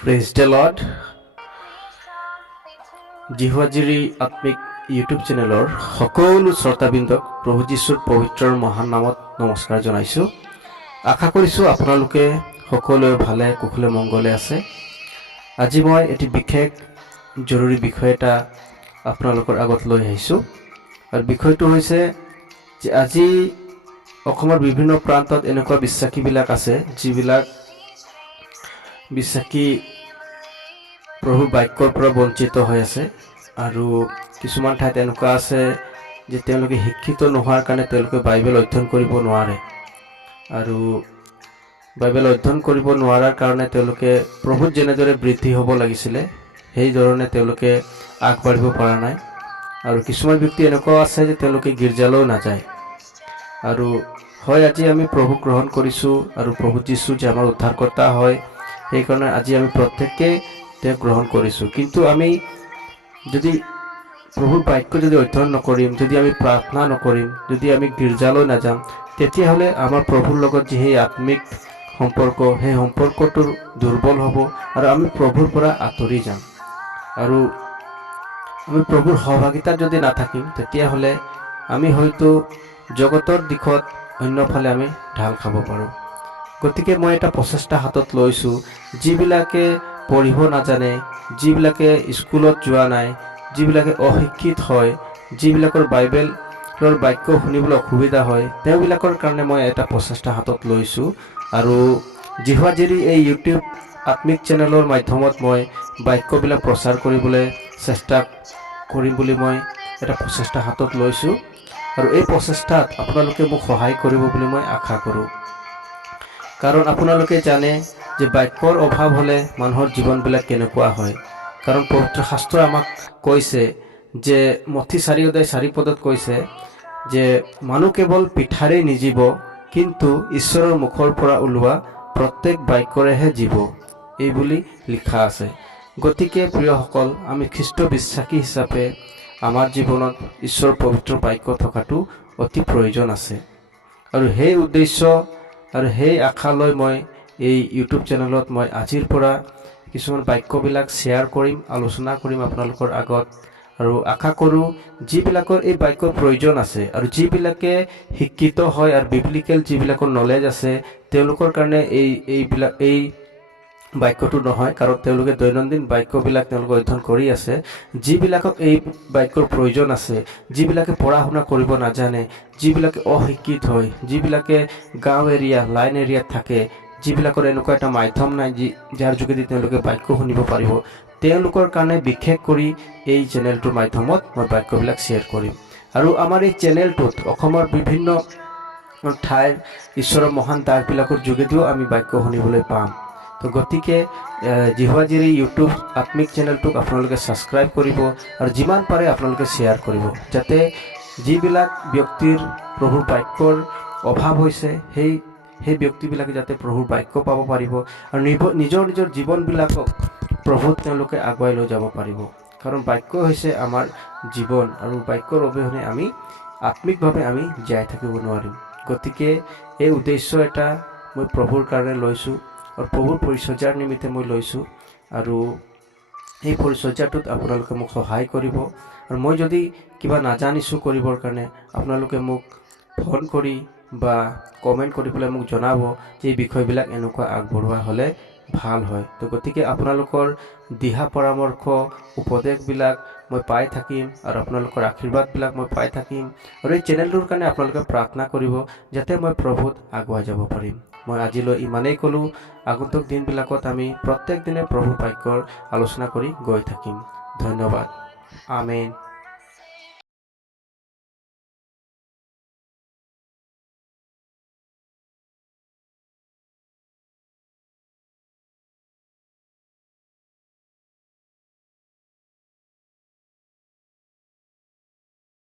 Praise the lord. জিহুৱাজিৰি আত্মিক YouTube চেনেলৰ সকলো শ্ৰোতাবৃন্দক প্ৰভু যীশুৰ পবিত্ৰ মহান নামত নমস্কাৰ জনাইছোঁ। আশা কৰিছোঁ আপোনালোকে সকলোৱে ভালে কুশলে মংগলে আছে। আজি মই এটি বিশেষ জৰুৰী বিষয় এটা আপোনালোকৰ আগত লৈ আহিছোঁ। আৰু বিষয়টো হৈছে যে আজি অসমৰ বিভিন্ন প্ৰান্তত এনেকুৱা বিশ্বাসীবিলাক আছে যিবিলাক বিশ্বাসী প্ৰভু বাক্যৰ পৰা বঞ্চিত হৈ আছে। আৰু কিছুমান ঠাইত এনেকুৱা আছে যে তেওঁলোকে শিক্ষিত নোহোৱাৰ কাৰণে তেওঁলোকে বাইবেল অধ্যয়ন কৰিব নোৱাৰে, আৰু বাইবেল অধ্যয়ন কৰিব নোৱাৰাৰ কাৰণে তেওঁলোকে প্ৰভুত যেনেদৰে বৃদ্ধি হ'ব লাগিছিলে সেই ধৰণে তেওঁলোকে আগবাঢ়িব পৰা নাই। আৰু কিছুমান ব্যক্তি এনেকুৱাও আছে যে তেওঁলোকে গীৰ্জালৈও নাযায়। আৰু হয়, আজি আমি প্ৰভু গ্ৰহণ কৰিছোঁ আৰু প্ৰভু যীশু যে আমাৰ উদ্ধাৰকৰ্তা হয়, সেইকাৰণে আজি আমি প্ৰত্যেকেই তেওঁক গ্ৰহণ কৰিছোঁ। কিন্তু আমি যদি প্ৰভুৰ বাক্য যদি অধ্যয়ন নকৰিম, যদি আমি প্ৰাৰ্থনা নকৰিম, যদি আমি গীৰ্জালৈ নাযাম, তেতিয়াহ'লে আমাৰ প্ৰভুৰ লগত যি সেই আত্মিক সম্পৰ্ক, সেই সম্পৰ্কটো দুৰ্বল হ'ব আৰু আমি প্ৰভুৰ পৰা আঁতৰি যাম। আৰু আমি প্ৰভুৰ সহভাগিতাত যদি নাথাকিম, তেতিয়াহ'লে আমি হয়তো জগতৰ দিশত অন্যফালে আমি ঢাল খাব পাৰোঁ। গতিকে মই এটা প্ৰচেষ্টা হাতত লৈছোঁ, যিবিলাকে পঢ়িব নাজানে, যিবিলাকে স্কুলত যোৱা নাই, যিবিলাকে অশিক্ষিত হয়, যিবিলাকৰ বাইবেলৰ বাক্য শুনিবলৈ অসুবিধা হয়, তেওঁবিলাকৰ কাৰণে মই এটা প্ৰচেষ্টা হাতত লৈছোঁ। আৰু জিহুৱাজিৰি এই ইউটিউব আত্মিক চেনেলৰ মাধ্যমত মই বাক্যবিলাক প্ৰচাৰ কৰিবলৈ চেষ্টা কৰিম বুলি মই এটা প্ৰচেষ্টা হাতত লৈছোঁ। আৰু এই প্ৰচেষ্টাত আপোনালোকে মোক সহায় কৰিব বুলি মই আশা কৰোঁ। কাৰণ আপোনালোকে জানে যে বাক্যৰ অভাৱ হ'লে মানুহৰ জীৱনবিলাক কেনেকুৱা হয়। কাৰণ পবিত্ৰ শাস্ত্ৰ আমাক কৈছে যে মথি 4:4 কৈছে যে মানুহ কেৱল পিঠাৰে নিজিব, কিন্তু ঈশ্বৰৰ মুখৰ পৰা ওলোৱা প্ৰত্যেক বাক্যৰেহে জীৱ, এই বুলি লিখা আছে। গতিকে প্ৰিয়সকল, আমি খ্ৰীষ্ট বিশ্বাসী হিচাপে আমাৰ জীৱনত ঈশ্বৰৰ পবিত্ৰ বাক্য থকাটো অতি প্ৰয়োজন আছে। আৰু সেই উদ্দেশ্য আৰু সেই আশালৈ মই এই ইউটিউব চেনেলত মই আজিৰ পৰা কিছুমান বাক্যবিলাক শ্বেয়াৰ কৰিম, আলোচনা কৰিম আপোনালোকৰ আগত। আৰু আশা কৰোঁ যিবিলাকৰ এই বাক্যৰ প্ৰয়োজন আছে আৰু যিবিলাকে শিক্ষিত হয় আৰু বিবলিকেল যিবিলাকৰ নলেজ আছে, তেওঁলোকৰ কাৰণে এই বাক্যটো নহয়, কাৰণ তেওঁলোকে দৈনন্দিন বাক্যবিলাক তেওঁলোকে অধ্যয়ন কৰি আছে। যিবিলাকক এই বাক্যৰ প্ৰয়োজন আছে, যিবিলাকে পঢ়া শুনা কৰিব নাজানে, যিবিলাকে অশিক্ষিত হয়, যিবিলাকে গাঁও এৰিয়া, লাইন এৰিয়াত থাকে, যিবিলাকৰ এনেকুৱা এটা মাধ্যম নাই যাৰ যোগেদি তেওঁলোকে বাক্য শুনিব পাৰিব, তেওঁলোকৰ কাৰণে বিশেষ কৰি এই চেনেলটোৰ মাধ্যমত মই বাক্যবিলাক শ্বেয়াৰ কৰিম। আৰু আমাৰ এই চেনেলটোত অসমৰ বিভিন্ন ঠাইৰ ঈশ্বৰৰ মহান দাসবিলাকৰ যোগেদিও আমি বাক্য শুনিবলৈ পাম। তো গতিকে জিহুৱাজিৰি ইউটিউব আত্মিক চেনেলটোক আপোনালোকে ছাবস্ক্ৰাইব কৰিব আৰু যিমান পাৰে আপোনালোকে শ্বেয়াৰ কৰিব, যাতে যিবিলাক ব্যক্তিৰ প্ৰভুৰ বাক্যৰ অভাৱ হৈছে সেই ব্যক্তিবিলাকে যাতে প্ৰভুৰ বাক্য পাব পাৰিব আৰু নিজৰ জীৱনবিলাকক প্ৰভুত তেওঁলোকে আগুৱাই লৈ যাব পাৰিব। কাৰণ বাক্য হৈছে আমাৰ জীৱন, আৰু বাক্যৰ অবিহনে আমি আত্মিকভাৱে আমি জীয়াই থাকিব নোৱাৰিম। গতিকে এই উদ্দেশ্য এটা মই প্ৰভুৰ কাৰণে লৈছোঁ আৰু প্ৰভুৰ পৰিচৰ্যাৰ নিমিত্তে মই লৈছোঁ। আৰু এই পৰিচৰ্যাটোত আপোনালোকে মোক সহায় কৰিব। আৰু মই যদি কিবা নাজানিছোঁ কৰিবৰ কাৰণে, আপোনালোকে মোক ফোন কৰি বা কমেণ্ট কৰি পেলাই মোক জনাব যে এই বিষয়বিলাক এনেকুৱা আগবঢ়োৱা হ'লে ভাল হয়। তো গতিকে আপোনালোকৰ দিহা পৰামৰ্শ, উপদেশবিলাক মই পাই থাকিম আৰু আপোনালোকৰ আশীৰ্বাদবিলাক মই পাই থাকিম। আৰু এই চেনেলটোৰ কাৰণে আপোনালোকে প্ৰাৰ্থনা কৰিব যাতে মই প্ৰভুত আগুৱাই যাব পাৰিম। মই আজিলৈ ইমানেই ক'লোঁ। আগন্তুক দিনবিলাকত আমি প্ৰত্যেক দিনে প্ৰভুৰ বাক্যৰ আলোচনা কৰি গৈ থাকিম। ধন্যবাদ। আমেন।